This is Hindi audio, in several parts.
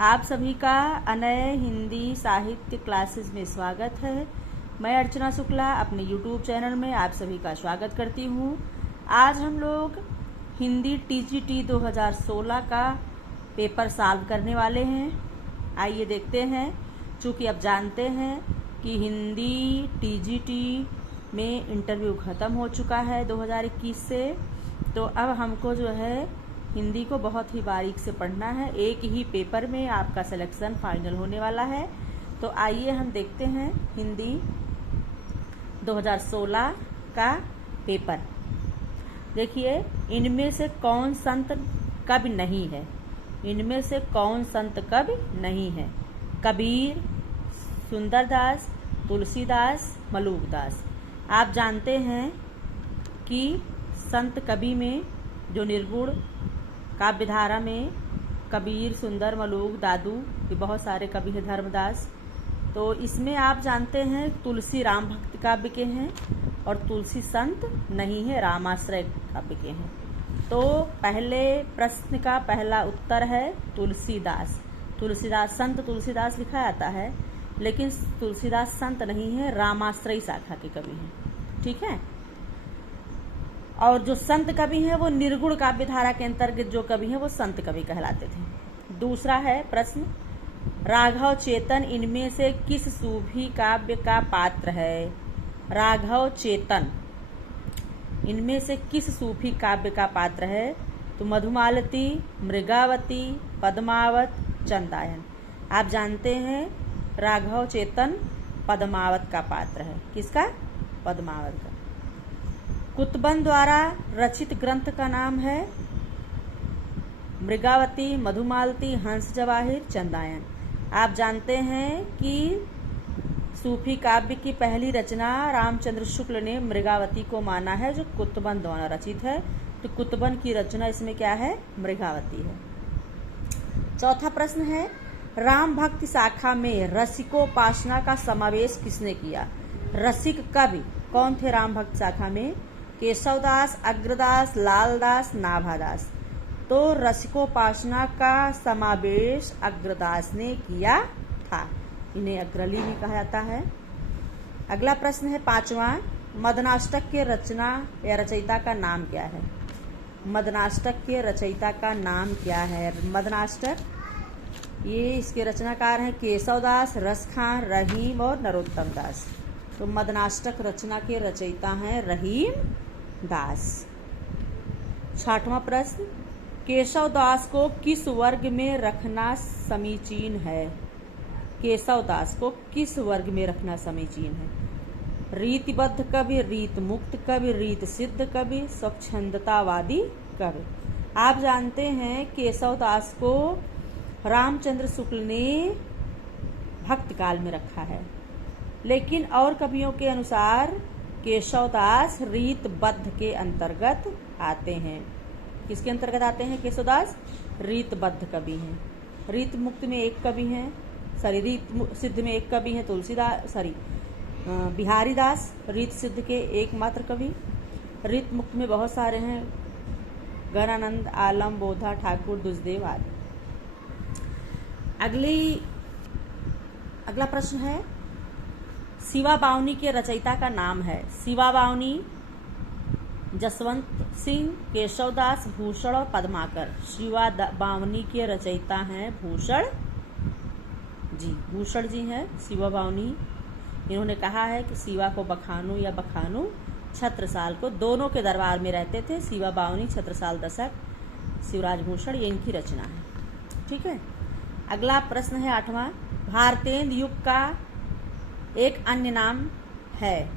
आप सभी का अनय हिंदी साहित्य क्लासेस में स्वागत है। मैं अर्चना शुक्ला अपने YouTube चैनल में आप सभी का स्वागत करती हूँ। आज हम लोग हिंदी TGT 2016 का पेपर सॉल्व करने वाले हैं। आइए देखते हैं। चूँकि अब जानते हैं कि हिंदी TGT में इंटरव्यू ख़त्म हो चुका है 2021 से, तो अब हमको जो है हिंदी को बहुत ही बारीक से पढ़ना है। एक ही पेपर में आपका सिलेक्शन फाइनल होने वाला है। तो आइए हम देखते हैं हिंदी 2016 का पेपर। देखिए, इनमें से कौन संत कवि नहीं है? इनमें से कौन संत कवि नहीं है? कबीर, सुंदरदास, तुलसीदास, मलूकदास। आप जानते हैं कि संत कवि में जो निर्गुण काव्यधारा में कबीर, सुंदर, मलूक, दादू, ये बहुत सारे कवि हैं, धर्मदास। तो इसमें आप जानते हैं तुलसी राम भक्त काव्य के हैं और तुलसी संत नहीं है, रामाश्रय काव्य के हैं। तो पहले प्रश्न का पहला उत्तर है तुलसीदास। तुलसीदास, संत तुलसीदास लिखा जाता है, लेकिन तुलसीदास संत नहीं है, रामाश्रयी शाखा के कवि हैं। ठीक है। और जो संत कवि हैं वो निर्गुण काव्यधारा के अंतर्गत जो कवि हैं वो संत कवि कहलाते थे। दूसरा है प्रश्न, राघव चेतन इनमें से किस सूफी काव्य का पात्र है? राघव चेतन इनमें से किस सूफी काव्य का पात्र है? तो मधुमालती, मृगावती, पद्मावत, चंदायन। आप जानते हैं राघव चेतन पद्मावत का पात्र है। किसका? पद्मावत का। कुतुबन द्वारा रचित ग्रंथ का नाम है मृगावती, मधुमालती, हंस जवाहिर, चंदायन। आप जानते हैं कि सूफी काव्य की पहली रचना रामचंद्र शुक्ल ने मृगावती को माना है, जो कुतुबन द्वारा रचित है। तो कुतुबन की रचना इसमें क्या है? मृगावती है। चौथा प्रश्न है, राम भक्ति शाखा में रसिकोपासना का समावेश किसने किया? रसिक कवि कौन थे राम भक्ति शाखा में? केशवदास, अग्रदास, लालदास, नाभादास। तो रसिकोपासना का समावेश अग्रदास ने किया था। इन्हें अग्रली भी कहा जाता है। अगला प्रश्न है पांचवा, मदनाष्टक के रचना या रचयिता का नाम क्या है? मदनाष्टक के रचयिता का नाम क्या है? मदनाष्टक, ये इसके रचनाकार हैं केशवदास, रसखां, रहीम और नरोत्तम दास। तो मदनाष्टक रचना के रचयिता हैं रहीम दास। छठवां प्रश्न, केशवदास को किस वर्ग में रखना समीचीन है? केशवदास को किस वर्ग में रखना समीचीन है? रीतिबद्ध कवि, रीत मुक्त कवि, रीत सिद्ध कवि, स्वच्छंदतावादी कवि। आप जानते हैं केशवदास को रामचंद्र शुक्ल ने भक्त काल में रखा है, लेकिन और कवियों के अनुसार केशवदास रीतबद्ध के अंतर्गत आते हैं। किसके अंतर्गत आते हैं केशवदास? रीतबद्ध कवि हैं। रीत मुक्त में एक कवि हैं, रीत सिद्ध में एक कवि हैं तुलसीदास, बिहारी दास। रीत सिद्ध के एकमात्र कवि। रीत मुक्त में बहुत सारे हैं, गणानंद, आलम, बोधा, ठाकुर, दुजदेव आदि। अगला प्रश्न है, शिवा बावनी के रचयिता का नाम है? शिवा बावनी, जसवंत सिंह, केशवदास, भूषण और पद्माकर। शिवा बावनी के रचयिता हैं भूषण जी। भूषण जी हैं शिवा बावनी। इन्होंने कहा है कि शिवा को बखानू या बखानू छत्रसाल को, दोनों के दरबार में रहते थे। शिवा बावनी, छत्रसाल दशक, शिवराज भूषण, ये इनकी रचना है। ठीक है। अगला प्रश्न है आठवां, भारतेंद्र युग का एक अन्य नाम है?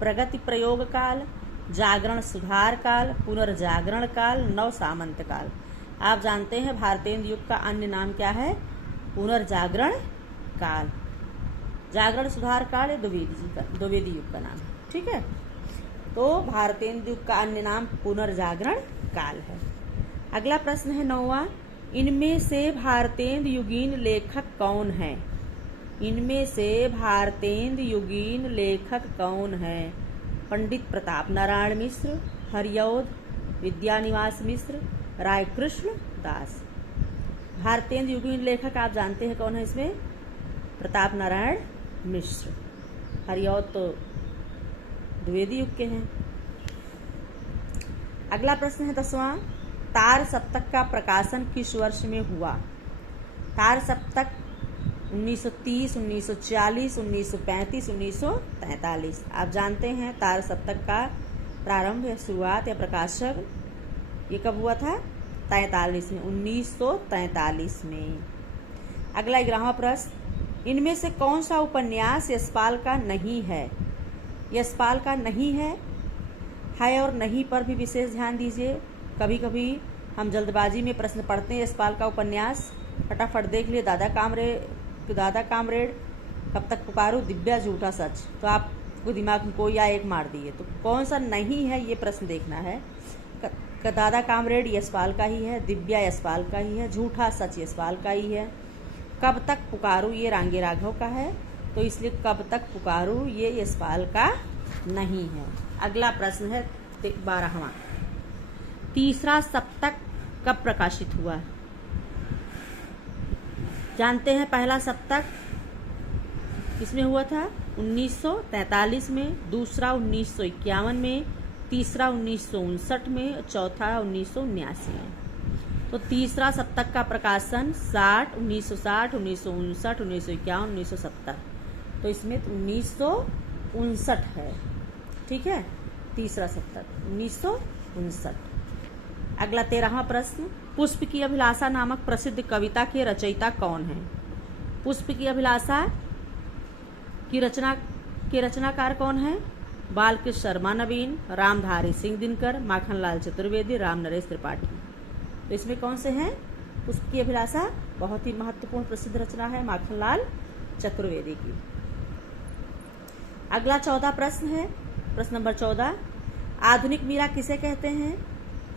प्रगति प्रयोग काल, जागरण सुधार काल, पुनर्जागरण काल, नव सामंत काल। आप जानते हैं भारतेंद्र युग का अन्य नाम क्या है? पुनर्जागरण काल। जागरण सुधार काल द्विवेदी युग का नाम है। ठीक है। तो भारतेंद्र युग का अन्य नाम पुनर्जागरण काल है। अगला प्रश्न है नौवां, इनमें से भारतेंद्र युगीन लेखक कौन है? इनमें से भारतेंद्र युगीन लेखक कौन है? पंडित प्रताप नारायण मिश्र, हरिऔध विद्यानिवास मिश्र, रायकृष्ण दास। भारतेंदु युगीन लेखक आप जानते हैं कौन है इसमें? प्रताप नारायण मिश्र। हरिऔध तो द्विवेदी युग के हैं। अगला प्रश्न है 10वां, तार सप्तक का प्रकाशन किस वर्ष में हुआ? तार सप्तक 1930, 1940, 1935, 1943। आप जानते हैं तार सप्तक का प्रारंभ या शुरुआत या प्रकाशन ये कब हुआ था? 43 में, 1943 में। अगला 11वां प्रश्न, इनमें से कौन सा उपन्यास यशपाल का नहीं है? यशपाल का नहीं है और नहीं पर भी विशेष ध्यान दीजिए। कभी कभी हम जल्दबाजी में प्रश्न पढ़ते हैं यशपाल का उपन्यास, फटाफट देख लिए दादा कामरेड, कब तक पुकारूं, दिव्या झूठा सच, तो आपको दिमाग में कोई या एक मार दिए। तो कौन सा नहीं है ये प्रश्न देखना है। दादा कामरेड यशपाल का ही है, दिव्या यशपाल का ही है, झूठा सच यशपाल का ही है, कब तक पुकारूं ये रांगे राघव का है, तो इसलिए कब तक पुकारूं ये यशपाल का नहीं है। अगला प्रश्न है 12वां, तीसरा सप्तक कब प्रकाशित हुआ? जानते हैं पहला सप्तक किसमें हुआ था? 1943 में, दूसरा 1951 में, तीसरा 1959 में, चौथा 1979 में। तो तीसरा सप्तक का प्रकाशन 1960, 1959, 1951, 1970। तो इसमें 1959 है, ठीक है, तीसरा सप्तक 1959। अगला 13वां प्रश्न, पुष्प की अभिलाषा नामक प्रसिद्ध कविता के रचयिता कौन है? पुष्प की अभिलाषा की रचनाकार कौन है? बालकृष्ण शर्मा नवीन, रामधारी सिंह दिनकर, माखनलाल चतुर्वेदी, राम नरेश त्रिपाठी। तो इसमें कौन से हैं? पुष्प की अभिलाषा बहुत ही महत्वपूर्ण प्रसिद्ध रचना है माखनलाल चतुर्वेदी की। अगला 14 प्रश्न है, प्रश्न नंबर 14, आधुनिक मीरा किसे कहते हैं?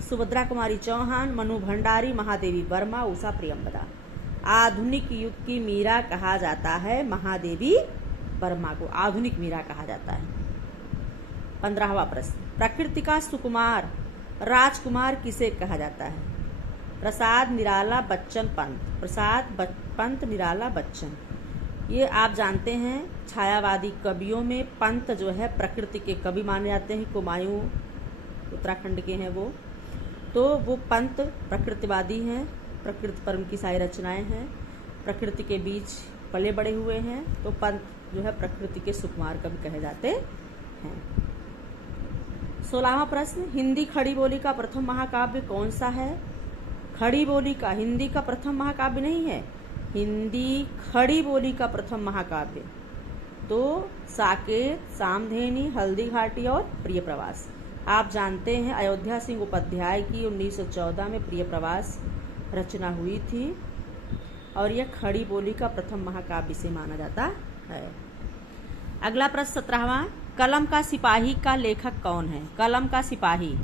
सुभद्रा कुमारी चौहान, मनु भंडारी, महादेवी वर्मा, उषा प्रियंवदा। आधुनिक युग की मीरा कहा जाता है महादेवी वर्मा को, आधुनिक मीरा कहा जाता है। 15वां प्रश्न, प्रकृति का सुकुमार राजकुमार किसे कहा जाता है? प्रसाद निराला बच्चन पंत, प्रसाद पंत निराला बच्चन। ये आप जानते हैं छायावादी कवियों में पंत जो है प्रकृति के कवि माने जाते हैं, कुमायूं उत्तराखंड के हैं वो, तो वो पंत प्रकृतिवादी हैं, प्रकृति पर उनकी सारी रचनाएं हैं, प्रकृति के बीच पले बड़े हुए हैं, तो पंत जो है प्रकृति के सुकुमार कवि कहे जाते हैं। 16वां प्रश्न, हिंदी खड़ी बोली का प्रथम महाकाव्य कौन सा है? खड़ी बोली का हिंदी का प्रथम महाकाव्य नहीं है, हिंदी खड़ी बोली का प्रथम महाकाव्य तो साकेत, सामधेनी, हल्दी घाटी और प्रिय प्रवास। आप जानते हैं अयोध्या सिंह उपाध्याय की 1914 में प्रिय प्रवास रचना हुई थी और यह खड़ी बोली का प्रथम महाकाव्य से माना जाता है। अगला प्रश्न 17वां, कलम का सिपाही का लेखक कौन है? कलम का सिपाही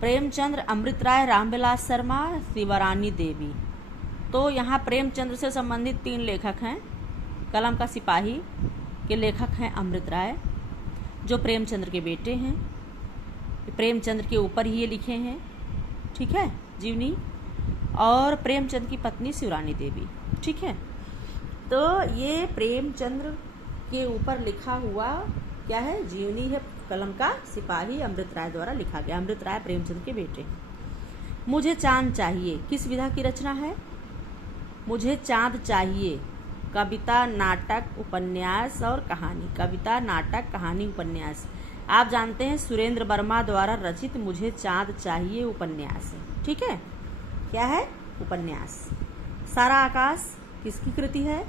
प्रेमचंद्र, अमृत राय, रामविलास शर्मा, शिवरानी देवी। तो यहाँ प्रेमचंद्र से संबंधित 3 लेखक हैं। कलम का सिपाही के लेखक हैं अमृत राय, जो प्रेमचंद्र के बेटे हैं, प्रेमचंद्र के ऊपर ही ये लिखे हैं, ठीक है, जीवनी, और प्रेमचंद्र की पत्नी शिवरानी देवी, ठीक है। तो ये प्रेमचंद्र के ऊपर लिखा हुआ क्या है? जीवनी है, कलम का सिपाही अमृत राय द्वारा लिखा गया। अमृत राय प्रेमचंद्र के बेटे हैं। मुझे चांद चाहिए किस विधा की रचना है? मुझे चांद चाहिए कविता, नाटक, उपन्यास और कहानी। कविता, नाटक, कहानी, उपन्यास। आप जानते हैं सुरेंद्र वर्मा द्वारा रचित मुझे चांद चाहिए उपन्यास है, ठीक है, क्या है? उपन्यास। सारा आकाश किसकी कृति है?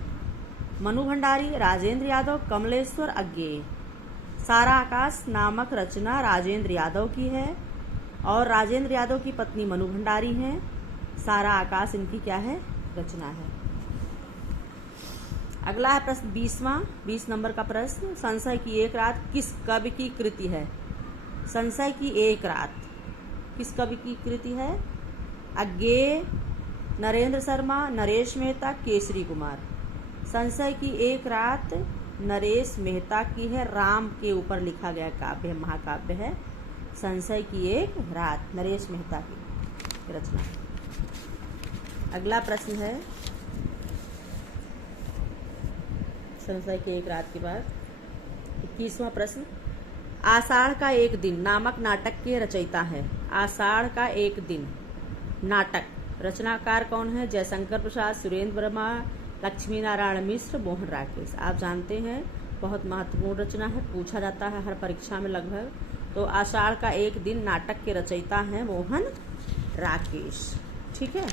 मनु भंडारी, राजेंद्र यादव, कमलेश्वर अज्ञेय। सारा आकाश नामक रचना राजेंद्र यादव की है और राजेंद्र यादव की पत्नी मनु भंडारी हैं। सारा आकाश इनकी क्या है? रचना है। अगला है प्रश्न 20 नंबर का प्रश्न, संशय की एक रात किस कवि की कृति है? संशय की एक रात किस कवि की कृति है? अज्ञेय, नरेंद्र शर्मा, नरेश मेहता, केसरी कुमार। संशय की एक रात नरेश मेहता की है, राम के ऊपर लिखा गया काव्य है, महाकाव्य है। संशय की एक रात नरेश मेहता की रचना। अगला प्रश्न है संशय के एक रात के बाद 21वां प्रश्न। आषाढ़ का एक दिन नामक नाटक के रचयिता है। आषाढ़ का एक दिन नाटक रचनाकार कौन है? जयशंकर प्रसाद, सुरेंद्र वर्मा, लक्ष्मी नारायण मिश्र, मोहन राकेश। आप जानते हैं बहुत महत्वपूर्ण रचना है, पूछा जाता है हर परीक्षा में लगभग। तो आषाढ़ का एक दिन नाटक के रचयिता हैं मोहन राकेश। ठीक है।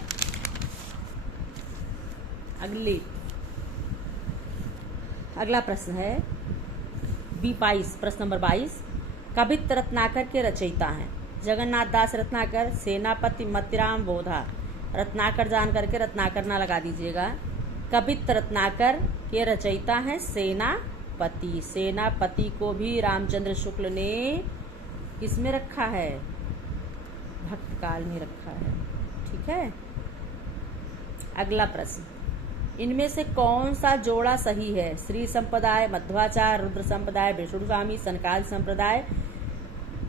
अगला प्रश्न है 22, प्रश्न नंबर 22। कवित्त रत्नाकर के रचयिता हैं जगन्नाथ दास रत्नाकर, सेनापति मतिराम बोधा। रत्नाकर जान करके रत्नाकर ना लगा दीजिएगा। कवित्त रत्नाकर के रचयिता हैं सेनापति। सेनापति को भी रामचंद्र शुक्ल ने किसमें रखा है? भक्तकाल में रखा है। ठीक है। अगला प्रश्न, इनमें से कौन सा जोड़ा सही है? श्री संप्रदाय, मध्वाचार्य, रुद्र संप्रदाय, विष्णु स्वामी, सनकादि संप्रदाय,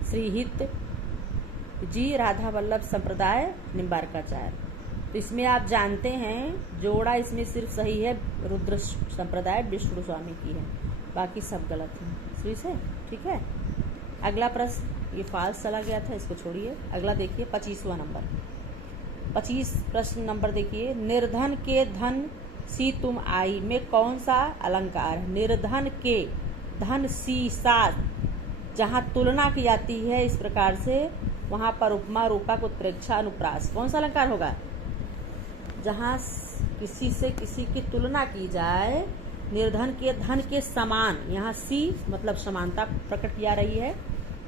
श्रीहित जी, राधा वल्लभ संप्रदाय, निम्बार्काचार्य। तो इसमें आप जानते हैं जोड़ा इसमें सिर्फ सही है रुद्र संप्रदाय विष्णु स्वामी की है, बाकी सब गलत है श्री से। ठीक है। अगला प्रश्न, ये फाल्स चला गया था, इसको छोड़िए। अगला देखिए 25वां नंबर। 25 प्रश्न नंबर देखिए। निर्धन के धन सी तुम आई में कौन सा अलंकार है? निर्धन के धन सी सा जहाँ तुलना की जाती है इस प्रकार से, वहां पर उपमा, रूपक, उत्प्रेक्षा, अनुप्रास। कौन सा अलंकार होगा? जहाँ किसी से किसी की तुलना की जाए, निर्धन के धन के समान, यहाँ सी मतलब समानता प्रकट किया रही है,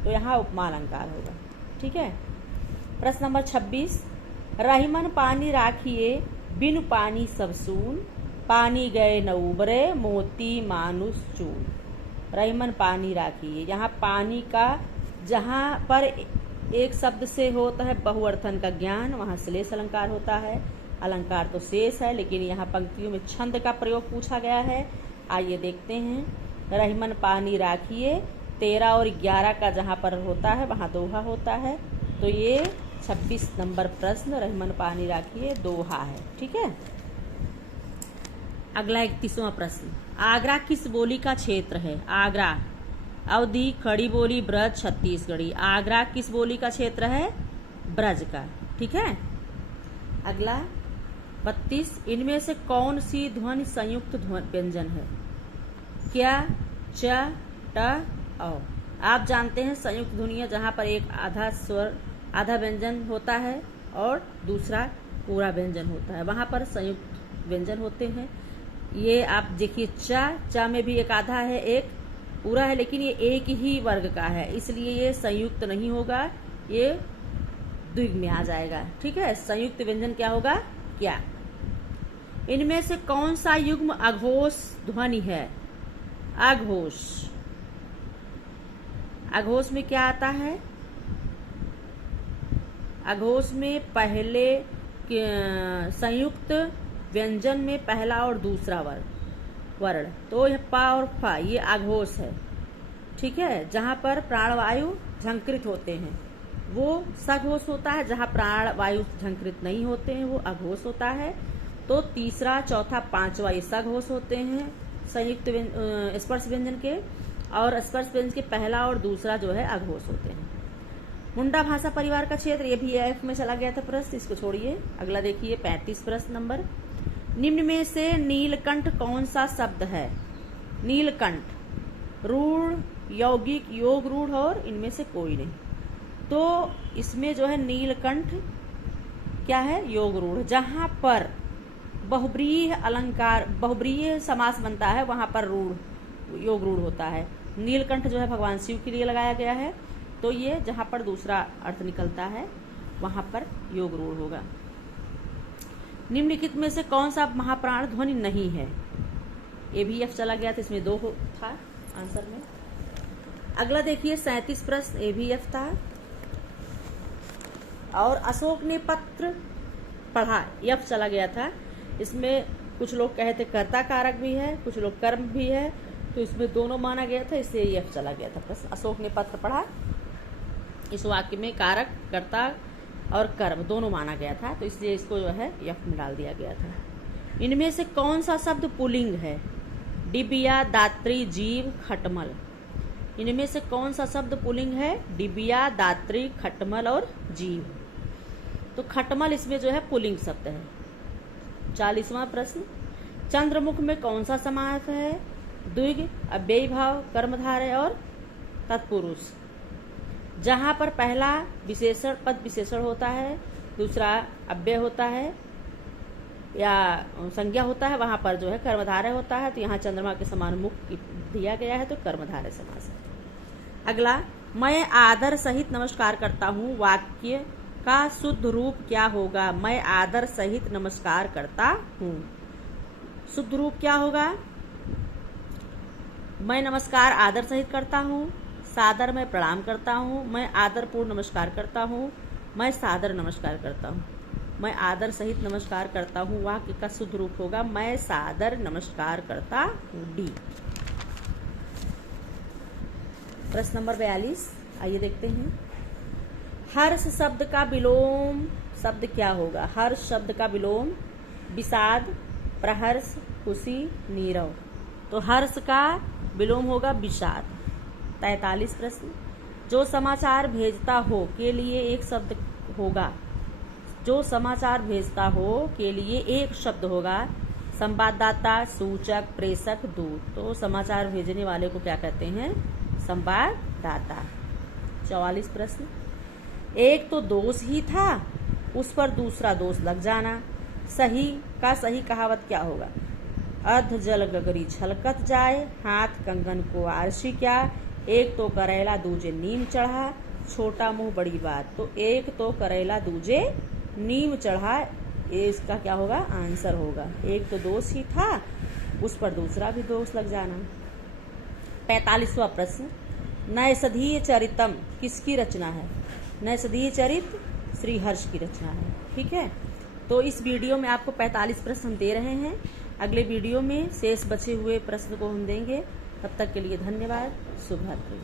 तो यहाँ उपमा अलंकार होगा। ठीक है। प्रश्न नंबर 26। रहीमन पानी राखिए बिनु पानी सब सून, पानी गए न उबरे मोती मानुष चून। रहीमन पानी राखिए, यहाँ पानी का जहाँ पर एक शब्द से होता है बहुअर्थन का ज्ञान, वहाँ श्लेष अलंकार होता है। अलंकार तो शेष है, लेकिन यहाँ पंक्तियों में छंद का प्रयोग पूछा गया है। आइए देखते हैं। रहीमन पानी राखिए 13 और 11 का जहाँ पर होता है वहाँ दोहा होता है। तो ये 26 नंबर प्रश्न रहीमन पानी राखिए दोहा है। ठीक है। अगला 31वां प्रश्न। आगरा किस बोली का क्षेत्र है? आगरा अवधी, खड़ी बोली, ब्रज, छत्तीसगढ़ी। आगरा किस बोली का क्षेत्र है? ब्रज का। ठीक है। अगला 32। इनमें से कौन सी ध्वनि संयुक्त व्यंजन है? क्या, च, ट, औ। आप जानते हैं संयुक्त ध्वनियां जहां पर एक आधा स्वर आधा व्यंजन होता है और दूसरा पूरा व्यंजन होता है, वहां पर संयुक्त व्यंजन होते हैं। ये आप देखिए च में भी एक आधा है एक पूरा है, लेकिन ये एक ही वर्ग का है, इसलिए ये संयुक्त नहीं होगा, ये द्विग में आ जाएगा। ठीक है। संयुक्त व्यंजन क्या होगा? क्या। इनमें से कौन सा युग्म अघोष ध्वनि है? अघोष। अघोष में क्या आता है? अघोष में पहले संयुक्त व्यंजन में पहला और दूसरा वर्ण, तो यह पा और फा ये अघोष है। ठीक है। जहां पर प्राणवायु झंकृत होते हैं वो सघोष होता है, जहां प्राणवायु झंकृत नहीं होते हैं वो अघोष होता है। तो तीसरा, चौथा, पांचवा ये सघोष होते हैं संयुक्त स्पर्श व्यंजन के, और स्पर्श व्यंजन के पहला और दूसरा जो है अघोष होते हैं। मुंडा भाषा परिवार का क्षेत्र, ये भी एफ में चला गया था प्रश्न, इसको छोड़िए। अगला देखिए 35 प्रश्न नंबर। निम्न में से नीलकंठ कौन सा शब्द है? नीलकंठ रूढ़, यौगिक, योग रूढ़ और इनमें से कोई नहीं। तो इसमें जो है नीलकंठ क्या है? योग रूढ़। जहां पर बहुब्रीह अलंकार बहुब्रीह समास बनता है वहां पर रूढ़ योग रूढ़ होता है। नीलकंठ जो है भगवान शिव के लिए लगाया गया है, तो ये जहां पर दूसरा अर्थ निकलता है वहां पर योग रूढ़ होगा। निम्नलिखित में से कौन सा महाप्राण ध्वनि नहीं है? ये भी एफ चला गया था, इसमें 2 था आंसर में। अगला देखिए 37 प्रश्न, ए भी एफ था। और अशोक ने पत्र पढ़ा, एफ चला गया था। इसमें कुछ लोग कहते कर्ता कारक भी है, कुछ लोग कर्म भी है, तो इसमें दोनों माना गया था, इससे एफ चला गया था प्रश्न। अशोक ने पत्र पढ़ा, इस वाक्य में कारक, कर्ता और कर्म दोनों माना गया था, तो इसलिए इसको जो है यफ में डाल दिया गया था। इनमें से कौन सा शब्द पुल्लिंग है? डिबिया, दात्री, जीव, खटमल। इनमें से कौन सा शब्द पुल्लिंग है? डिबिया, दात्री, खटमल और जीव। तो खटमल इसमें जो है पुल्लिंग शब्द है। 40वां प्रश्न, चंद्रमुख में कौन सा समास है? द्विग, अव्ययी भाव, कर्मधारय और तत्पुरुष। जहां पर पहला विशेषण पद विशेषण होता है, दूसरा अव्यय होता है या संज्ञा होता है, वहां पर जो है कर्मधारय होता है। तो यहाँ चंद्रमा के समान मुख दिया गया है, तो कर्मधारय समास है। अगला, मैं आदर सहित नमस्कार करता हूँ, वाक्य का शुद्ध रूप क्या होगा? मैं आदर सहित नमस्कार करता हूँ। शुद्ध रूप क्या होगा? मैं नमस्कार आदर सहित करता हूँ, सादर मैं प्रणाम करता हूँ, मैं आदर पूर्ण नमस्कार करता हूँ, मैं सादर नमस्कार करता हूँ। मैं आदर सहित नमस्कार करता हूँ, वाक्य का शुद्ध रूप होगा मैं सादर नमस्कार करता हूँ, डी। प्रश्न नंबर 42, आइए देखते हैं। हर्ष शब्द का विलोम शब्द क्या होगा? हर्ष शब्द का विलोम विषाद, प्रहर्ष, खुशी, नीरव। तो हर्ष का विलोम होगा विषाद। 43 प्रश्न, जो समाचार भेजता हो के लिए एक शब्द होगा। जो समाचार भेजता हो के लिए एक शब्द होगा। संवाददाता, सूचक, प्रेषक, दूत। तो समाचार भेजने वाले को क्या कहते हैं? संवाददाता। 44 प्रश्न, एक तो दोष ही था, उस पर दूसरा दोष लग जाना। सही का सही कहावत क्या होगा? अर्ध जल गगरी छलकत जाए, हाथ कंगन को आरसी क्या। एक तो करेला दूजे नीम चढ़ा, छोटा मुंह बड़ी बात। तो एक तो करेला दूजे नीम चढ़ा, ये इसका क्या होगा? आंसर होगा। एक तो दोष ही था, उस पर दूसरा भी दोष लग जाना। 45वां प्रश्न, नैषधीय चरितम किसकी रचना है? नैषधीय चरित श्रीहर्ष की रचना है। ठीक है, तो इस वीडियो में आपको 45 प्रश्न हम दे रहे हैं। अगले वीडियो में शेष बचे हुए प्रश्न को हम देंगे। तब तक के लिए धन्यवाद। शुभ रात्रि।